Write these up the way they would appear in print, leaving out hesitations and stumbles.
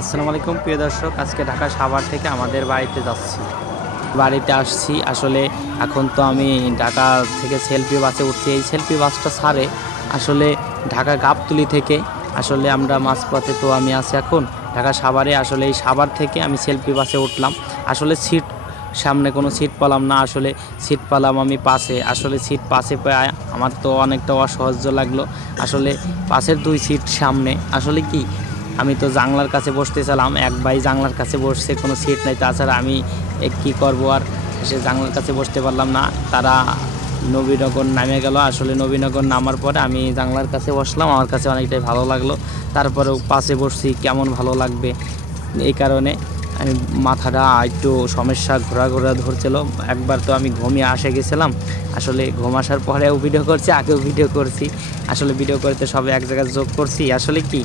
আসসালামু আলাইকুম প্রিয় দর্শক, আজকে ঢাকা সাভার থেকে আমাদের বাড়িতে আসছি। আসলে এখন তো আমি ঢাকা থেকে সেলফি বাসে উঠছি। এই সেলফি বাসটা ছাড়ে আসলে ঢাকা গাবতলী থেকে আসলে আমরা মাঝপথে। তো আমি আছি এখন ঢাকা সাভারে। আসলে এই সাভার থেকে আমি সেলফি বাসে উঠলাম। আসলে সিট সামনে কোনো সিট পেলাম না, আসলে সিট পেলাম আমি পাশে। আসলে সিট পাশে পেয়ে আমার তো অনেকটা অসহ্য লাগলো। আসলে পাশের 2 সিট সামনে। আসলে কি আমি তো জানলার কাছে বসতেছিলাম, এক ভাই জানলার কাছে বসছে, কোনো সিট নাই। তাছাড়া আমি কী করবো আর, সে জানলার কাছে বসতে পারলাম না। তারা নবীনগর নামে গেল। আসলে নবীনগর নামার পরে আমি জানলার কাছে বসলাম, আমার কাছে অনেকটাই ভালো লাগলো। তারপরেও পাশে বসছি, কেমন ভালো লাগবে এই কারণে আমি মাথাটা একটু সমস্যা ঘোরা ধরছিল। একবার তো আমি ঘুমিয়ে গেছিলাম। আসলে ঘুম আসার পরেও ভিডিও করছি, আগেও ভিডিও করছি। আসলে ভিডিও করতে সবে এক জায়গায় যোগ করছি। আসলে কি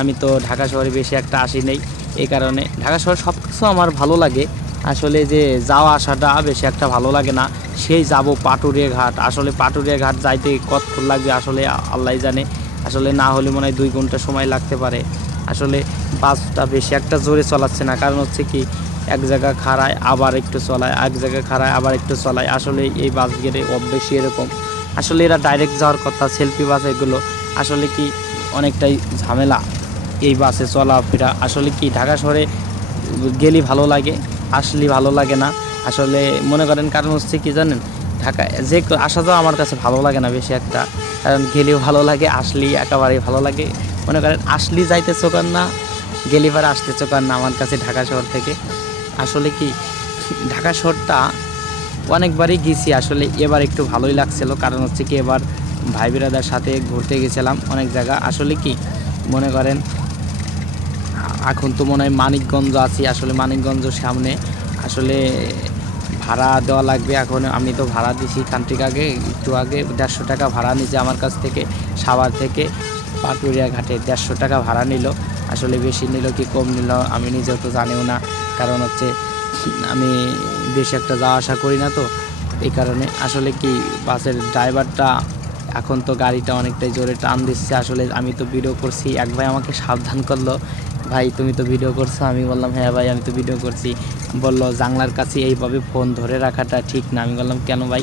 আমি তো ঢাকা শহরে বেশি একটা আসি নেই, এই কারণে ঢাকা শহর সব কিছু আমার ভালো লাগে। আসলে যে যাওয়া আসাটা বেশি একটা ভালো লাগে না। সেই যাব পাটুরিয়া ঘাট। আসলে পাটুরিয়া ঘাট যাইতে কতক্ষণ লাগবে আসলে আল্লাহ জানে। আসলে না হলে মনে হয় 2 ঘন্টা সময় লাগতে পারে। আসলে বাসটা বেশি একটা জোরে চলাচ্ছে না, কারণ হচ্ছে কি এক জায়গায় খাড়ায় আবার একটু চলায়, এক জায়গায় খাড়ায় আবার একটু চলায়। আসলে এই বাসগুলো বেশি এরকম। আসলে এরা ডাইরেক্ট যাওয়ার কথা সেলফি বাস এগুলো। আসলে কি অনেকটাই ঝামেলা এই বাসে চলাফেরা। আসলে কি ঢাকা শহরে গেলে ভালো লাগে, আসলে ভালো লাগে না। আসলে মনে করেন কারণ হচ্ছে কি জানেন, ঢাকায় যে আসা যাওয়া আমার কাছে ভালো লাগে না বেশি একটা। কারণ গেলেও ভালো লাগে, আসলেই একেবারেই ভালো লাগে। মনে করেন আসলে যাইতে চোখার না, গেলে পরে আসতে চোখার না আমার কাছে ঢাকা শহর থেকে। আসলে কি ঢাকা শহরটা অনেকবারই গেছি। আসলে এবার একটু ভালোই লাগছিল, কারণ হচ্ছে কি এবার ভাই বিরাদার সাথে ঘুরতে গেছিলাম অনেক জায়গা। আসলে কি মনে করেন এখন তো মনে হয় মানিকগঞ্জ আছি। আসলে মানিকগঞ্জের সামনে আসলে ভাড়া দেওয়া লাগবে। এখন আমি তো ভাড়া দিছি কান্ট্রিক একটু আগে 150 টাকা ভাড়া নিয়েছে আমার কাছ থেকে। সাভার থেকে পাটুরিয়া ঘাটে 150 টাকা ভাড়া নিল। আসলে বেশি নিল কি কম নিল আমি নিজেও তো জানিও না, কারণ হচ্ছে আমি বেশি একটা যাওয়া আসা করি না, তো এই কারণে। আসলে কি বাসের ড্রাইভারটা এখন তো গাড়িটা অনেকটাই জোরে টান দিচ্ছে। আসলে আমি তো ভিডিও করছি, এক ভাই আমাকে সাবধান করলো, ভাই তুমি তো ভিডিও করছো। আমি বললাম হ্যাঁ ভাই আমি তো ভিডিও করছি। বললো জানলার কাছে এইভাবে ফোন ধরে রাখাটা ঠিক না। আমি বললাম কেন ভাই?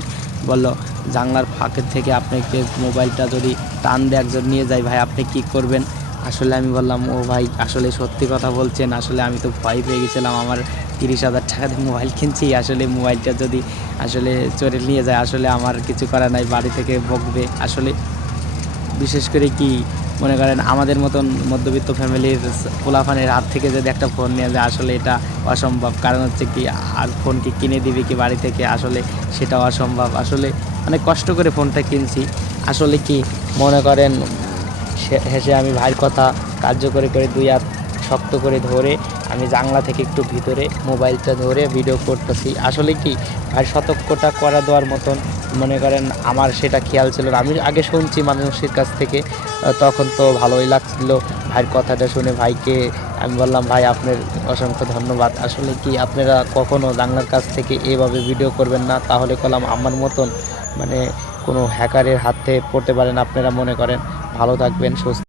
বললো জানলার ফাঁকের থেকে আপনাকে মোবাইলটা যদি টান দিয়ে একজন নিয়ে যায় ভাই আপনি কী করবেন? আসলে আমি বললাম ও ভাই আসলে সত্যি কথা বলছেন। আসলে আমি তো ভয় পেয়ে গেছিলাম, আমার 30,000 টাকা দিয়ে মোবাইল কিনছি। আসলে মোবাইলটা যদি আসলে চোরে নিয়ে যায়, আসলে আমার কিছু করার নাই, বাড়ি থেকে বকবে। আসলে বিশেষ করে কি মনে করেন আমাদের মতন মধ্যবিত্ত ফ্যামিলির পোলাপানের হাত থেকে যদি একটা ফোন নিয়ে যায়, আসলে এটা অসম্ভব। কারণ হচ্ছে কি আর ফোন কি কিনে দিবে কি বাড়ি থেকে, আসলে সেটাও অসম্ভব। আসলে অনেক কষ্ট করে ফোনটা কিনছি। আসলে কি মনে করেন হেসে আমি ভাইয়ের কথা কার্যকরী করে 2 হাত শক্ত করে ধরে আমি জানলা থেকে একটু ভিতরে মোবাইলটা ধরে ভিডিও করতেছি। আসলে কি ভাই সতর্কতা করা দেওয়ার মতন মনে করেন আমার সেটা খেয়াল ছিল না। আমি আগে শুনছি মানুষের কাছ থেকে, তখন তো ভালোই লাগছিল ভাইয়ের কথাটা শুনে। ভাইকে আমি বললাম ভাই আপনার অসংখ্য ধন্যবাদ। আসলে কি আপনারা কখনও জানলার কাছ থেকে এভাবে ভিডিও করবেন না, তাহলে কলাম আমার মতন মানে কোনো হ্যাকারের হাতে পড়তে পারেন আপনারা। মনে করেন ভালো থাকবেন, সুস্থ